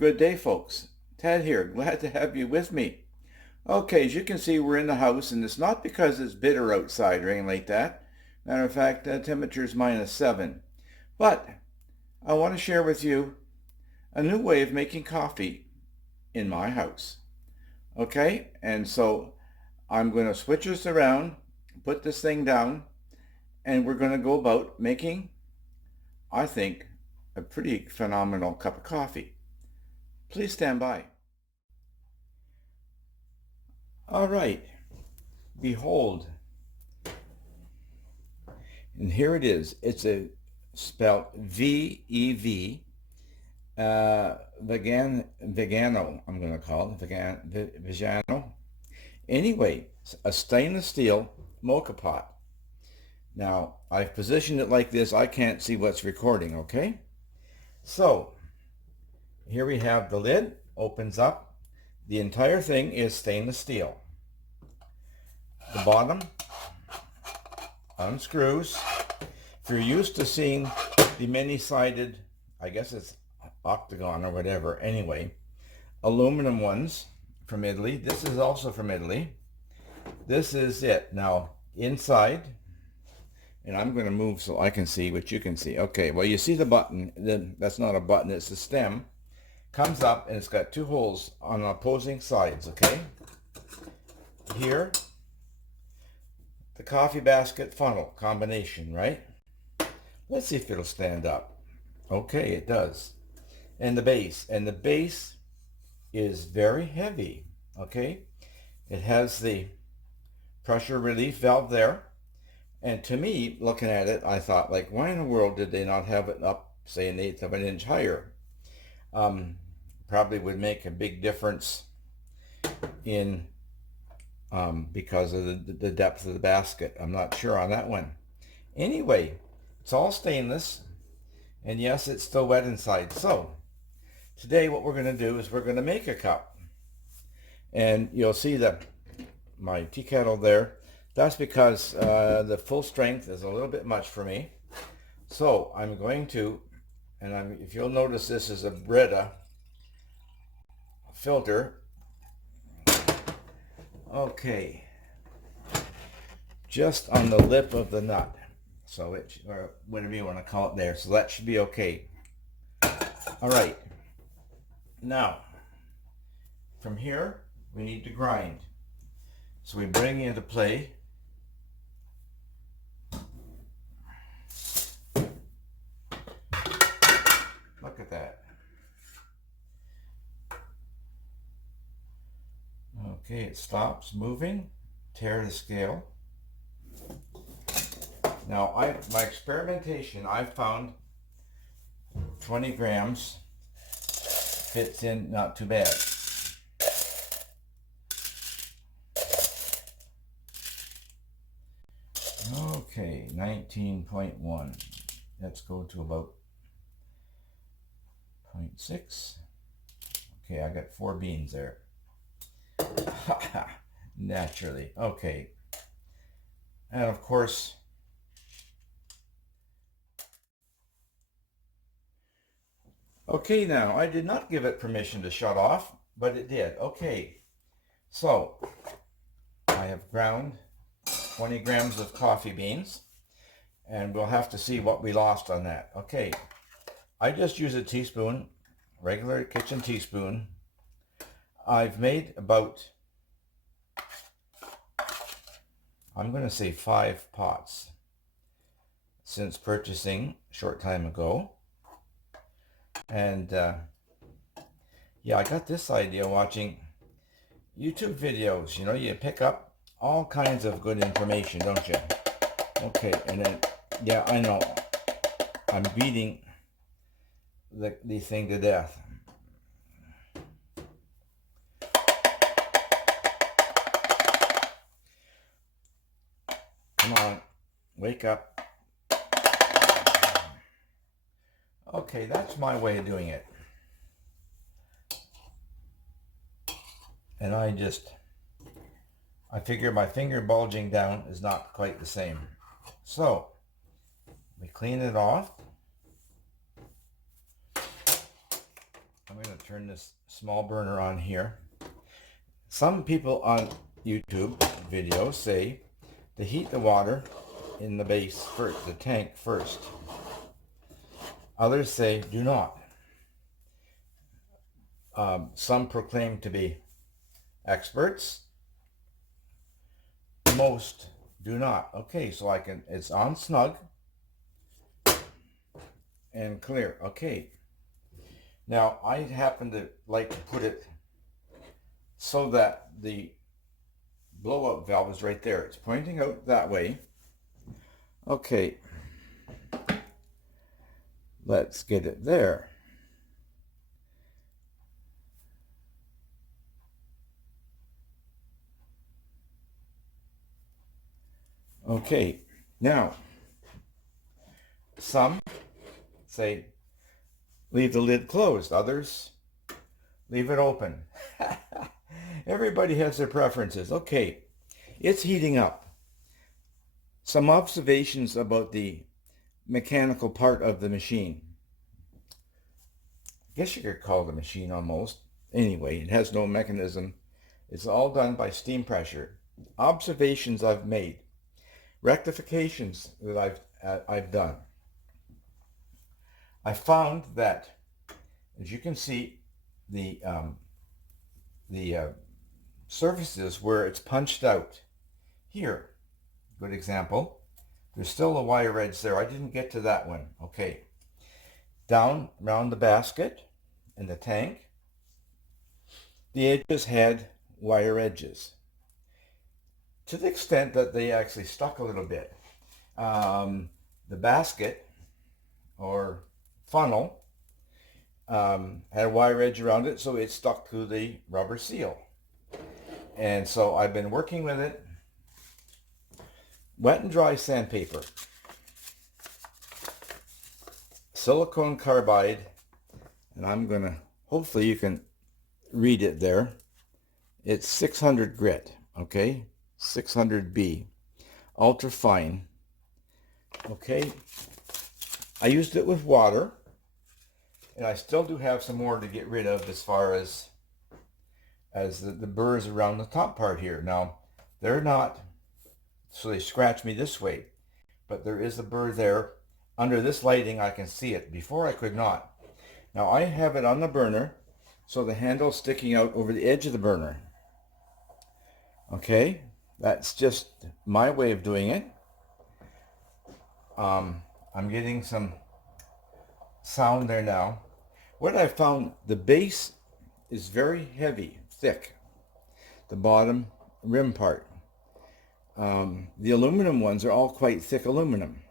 Good day, folks. Ted here. Glad to have you with me. Okay, as you can see, we're in the house, and it's not because it's bitter outside or anything like that. Matter of fact, the temperature is -7. But I want to share with you a new way of making coffee in my house. Okay, and so I'm going to switch this around, put this thing down, and we're going to go about making, I think, a pretty phenomenal cup of coffee. Please stand by. All right, behold, and here it is. It's spelled V-E-V, Vegano, I'm going to call it, Vegano. Anyway, a stainless steel Moka pot. Now, I've positioned it like this. I can't see what's recording, okay? So, here we have the lid, opens up. The entire thing is stainless steel. The bottom unscrews. If you're used to seeing the many-sided, I guess it's octagon or whatever, anyway, aluminum ones from Italy. This is also from Italy. This is it. Now, inside, and I'm going to move so I can see what you can see. Okay, well, you see the button. That's not a button, it's the stem. Comes up, and it's got two holes on opposing sides, okay? Here, the coffee basket funnel combination, right? Let's see if it'll stand up. Okay, it does. And the base is very heavy, okay? It has the pressure relief valve there. And to me, looking at it, I thought, like, why in the world did they not have it up, say, 1/8 of an inch higher? Probably would make a big difference in because of the depth of the basket. I'm not sure on that one. Anyway, it's all stainless, and yes, it's still wet inside. So today what we're going to do is we're going to make a cup, and you'll see that my tea kettle there. That's because the full strength is a little bit much for me. So I'm going to, and if you'll notice, this is a Brita filter. Okay, just on the lip of the nut, so it, or whatever you want to call it there, so that should be okay. All right, now from here we need to grind, so we bring into play look at that. Okay, it stops moving. Tear the scale. Now, my experimentation, I found 20 grams fits in not too bad. Okay, 19.1. Let's go to about 0.6. Okay, I got 4 beans there. Naturally. Okay. And of course, okay, now I did not give it permission to shut off, but it did. Okay, so I have ground 20 grams of coffee beans, and we'll have to see what we lost on that. Okay, I just use a teaspoon, regular kitchen teaspoon. I've made about, I'm going to say 5 pots since purchasing a short time ago. And yeah, I got this idea watching YouTube videos. You know, you pick up all kinds of good information, don't you? Okay, and then, yeah, I know, I'm beating the thing to death. Come on, wake up. Okay, that's my way of doing it. And I figure my finger bulging down is not quite the same. So, we clean it off. I'm going to turn this small burner on here. Some people on YouTube videos say to heat the water in the base first, the tank first. Others say do not. Some proclaim to be experts. Most do not. Okay, so it's on snug and clear. Okay. Now, I happen to like to put it so that the blowout valve is right there. It's pointing out that way. Okay. Let's get it there. Okay. Now, some say leave the lid closed. Others leave it open. Everybody has their preferences. Okay, it's heating up. Some observations about the mechanical part of the machine. I guess you could call it a machine almost. Anyway, it has no mechanism. It's all done by steam pressure. Observations I've made. Rectifications that I've done. I found that, as you can see, the surfaces where it's punched out. Here, good example. There's still a wire edge there. I didn't get to that one. Okay. Down around the basket and the tank, the edges had wire edges. To the extent that they actually stuck a little bit. The basket or funnel had a wire edge around it, so it stuck to the rubber seal. And so I've been working with it. Wet and dry sandpaper, silicone carbide, and I'm gonna, hopefully you can read it there. It's 600 grit, okay? 600B, ultra fine. Okay, I used it with water, and I still do have some more to get rid of as far as the burrs around the top part here. Now, they're not, so they scratch me this way, but there is a burr there. Under this lighting, I can see it. Before, I could not. Now, I have it on the burner, so the handle's sticking out over the edge of the burner. Okay, that's just my way of doing it. I'm getting some sound there now. What I found, the base is very heavy, thick. The bottom rim part. The aluminum ones are all quite thick aluminum.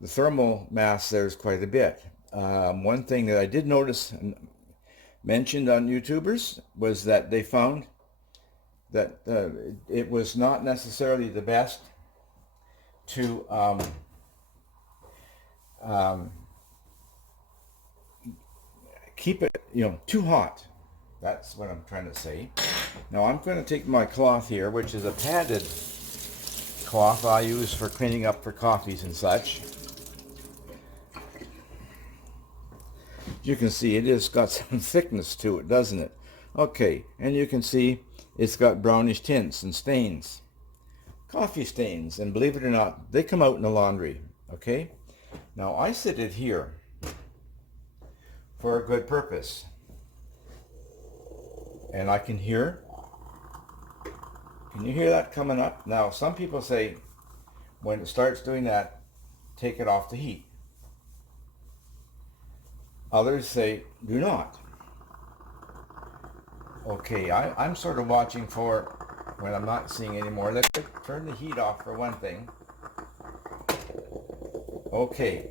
The thermal mass there is quite a bit. One thing that I did notice and mentioned on YouTubers was that they found that it was not necessarily the best to keep it, too hot. That's what I'm trying to say. Now I'm going to take my cloth here, which is a padded cloth I use for cleaning up for coffees and such. You can see it has got some thickness to it, doesn't it? Okay, and you can see it's got brownish tints and stains. Coffee stains, and believe it or not, they come out in the laundry, okay? Now I sit it here for a good purpose. And I can hear, can you hear that coming up? Now some people say when it starts doing that, take it off the heat. Others say do not. Okay, I'm sort of watching for when I'm not seeing anymore. Let's turn the heat off for one thing. Okay.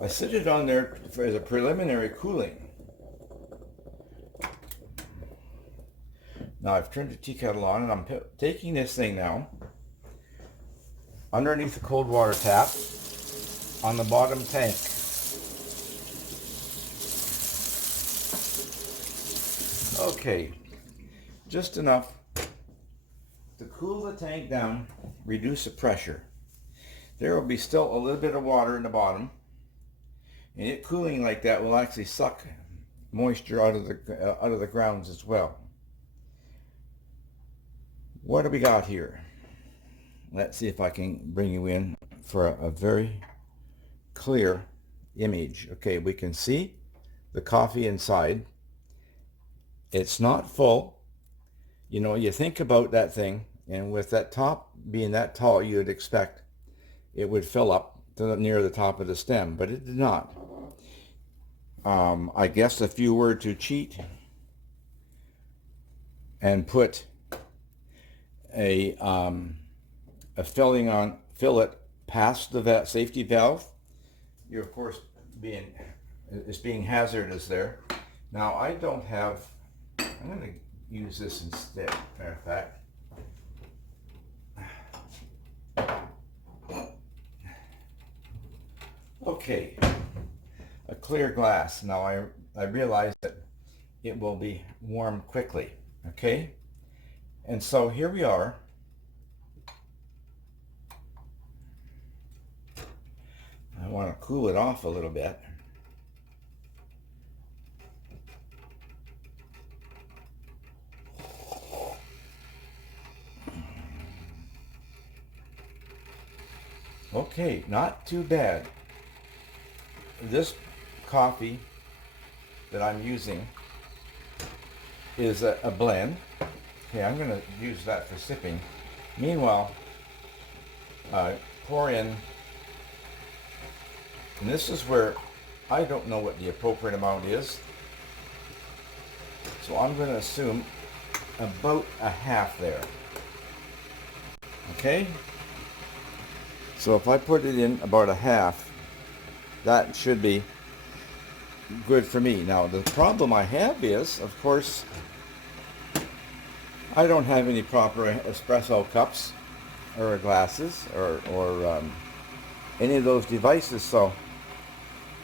I sit it on there as a preliminary cooling. Now I've turned the tea kettle on and I'm taking this thing now underneath the cold water tap on the bottom tank. Okay, just enough to cool the tank down, reduce the pressure. There will be still a little bit of water in the bottom, And it cooling like that will actually suck moisture out of the grounds as well. What do we got here? Let's see if I can bring you in for a very clear image. Okay, we can see the coffee inside. It's not full. You know, you think about that thing, and with that top being that tall, you'd expect it would fill up to near the top of the stem, but it did not. I guess if you were to cheat and put a fillet past the safety valve, you're of course being hazardous there. Now I don't have. I'm going to use this instead. Matter of fact. Okay, a clear glass. Now I realize that it will be warm quickly. Okay, and so here we are. I want to cool it off a little bit. Okay, not too bad. This coffee that I'm using is a blend. Okay, I'm going to use that for sipping. Meanwhile, pour in, and this is where I don't know what the appropriate amount is. So I'm going to assume about a half there. Okay? So if I put it in about a half, that should be good for me. Now the problem I have is, of course, I don't have any proper espresso cups or glasses or any of those devices, so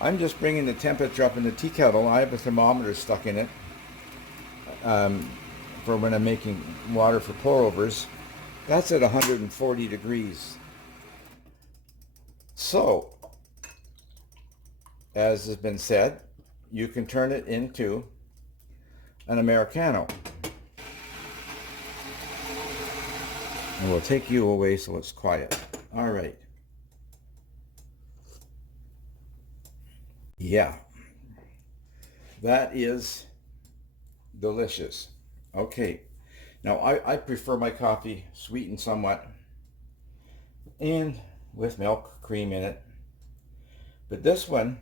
I'm just bringing the temperature up in the tea kettle. I have a thermometer stuck in it for when I'm making water for pour-overs. That's at 140 degrees. So, as has been said, you can turn it into an Americano. And we'll take you away so it's quiet. All right. Yeah. That is delicious. Okay. Now, I prefer my coffee sweetened somewhat and with milk, cream in it. But this one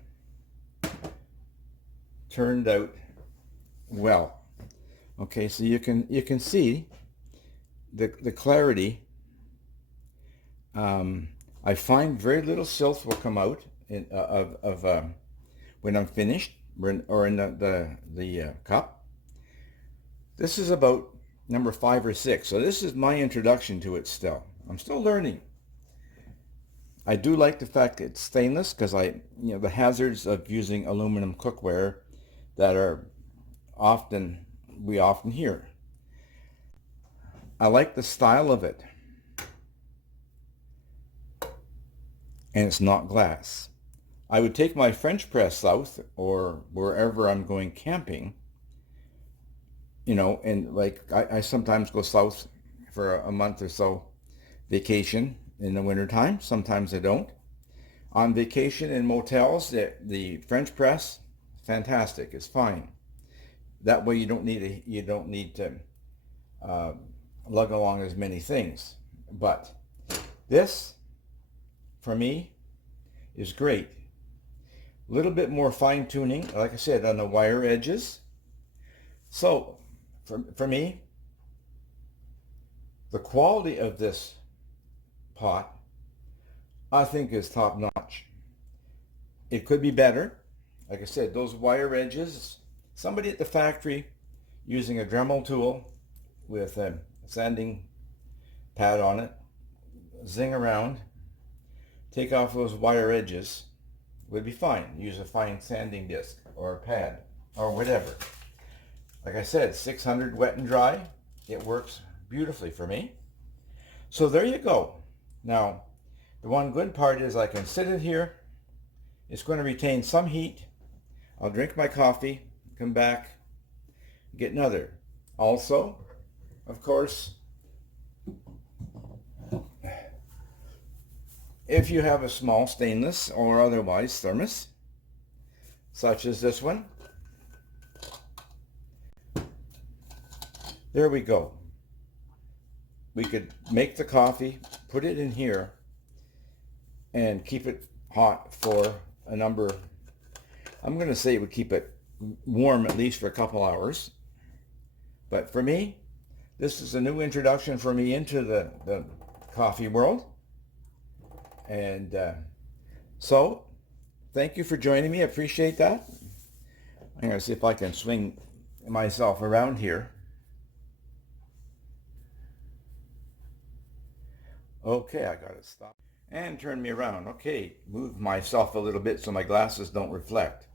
turned out well. Okay, so you can see the clarity. I find very little silt will come out when I'm finished or in the cup. This is about number 5 or 6. So this is my introduction to it still. I'm still learning. I do like the fact that it's stainless because the hazards of using aluminum cookware that we often hear. I like the style of it. And it's not glass. I would take my French press south or wherever I'm going camping, and like I sometimes go south for a month or so vacation in the wintertime. Sometimes I don't. On vacation in motels, the French press, fantastic. It's fine. That way you don't need to lug along as many things. But this, for me, is great. A little bit more fine tuning, like I said, on the wire edges. So, for me, the quality of this pot, I think, is top notch. It could be better. Like I said, those wire edges, somebody at the factory using a Dremel tool with a sanding pad on it, zing around, take off those wire edges, would be fine. Use a fine sanding disc or a pad or whatever. Like I said, 600 wet and dry. It works beautifully for me. So there you go. Now, the one good part is I can sit it here It's going to retain some heat. I'll drink my coffee, come back, get another. Also, of course, if you have a small stainless or otherwise thermos, such as this one, there we go. We could make the coffee, put it in here, and keep it hot for a number, I'm going to say it would keep it warm at least for a couple hours. But for me, this is a new introduction for me into the coffee world. And so, thank you for joining me. I appreciate that. I'm going to see if I can swing myself around here. Okay, I got to stop. And turn me around. Okay, move myself a little bit so my glasses don't reflect.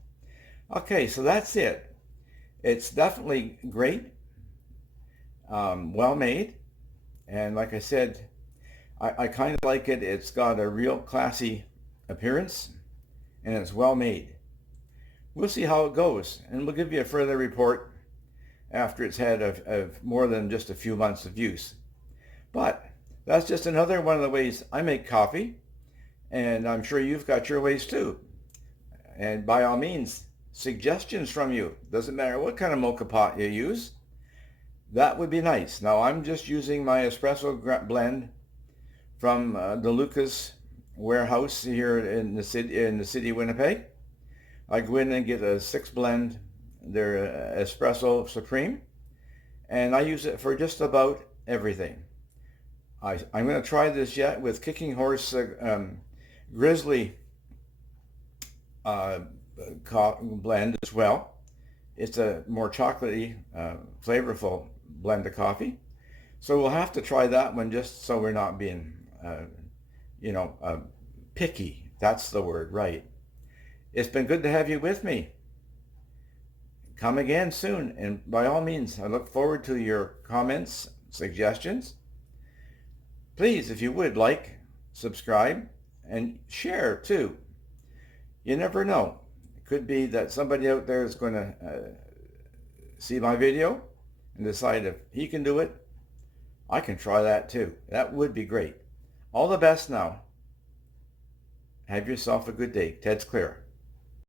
Okay, so that's it. It's definitely great, well made, and like I said, I kind of like it. It's got a real classy appearance, and it's well made. We'll see how it goes, and we'll give you a further report after it's had more than just a few months of use. But that's just another one of the ways I make coffee, and I'm sure you've got your ways too. And by all means, suggestions from you. Doesn't matter what kind of moka pot you use. That would be nice. Now I'm just using my espresso blend from the Lucas warehouse here in the city of Winnipeg. I go in and get a 6 blend, their espresso supreme, and I use it for just about everything. I'm going to try this yet with Kicking Horse Grizzly blend as well. It's a more chocolatey, flavorful blend of coffee. So we'll have to try that one just so we're not being, picky. That's the word, right? It's been good to have you with me. Come again soon, and by all means, I look forward to your comments, suggestions. Please, if you would, like, subscribe, and share too. You never know. It could be that somebody out there is going to see my video and decide if he can do it, I can try that too. That would be great. All the best now. Have yourself a good day. Ted's clear.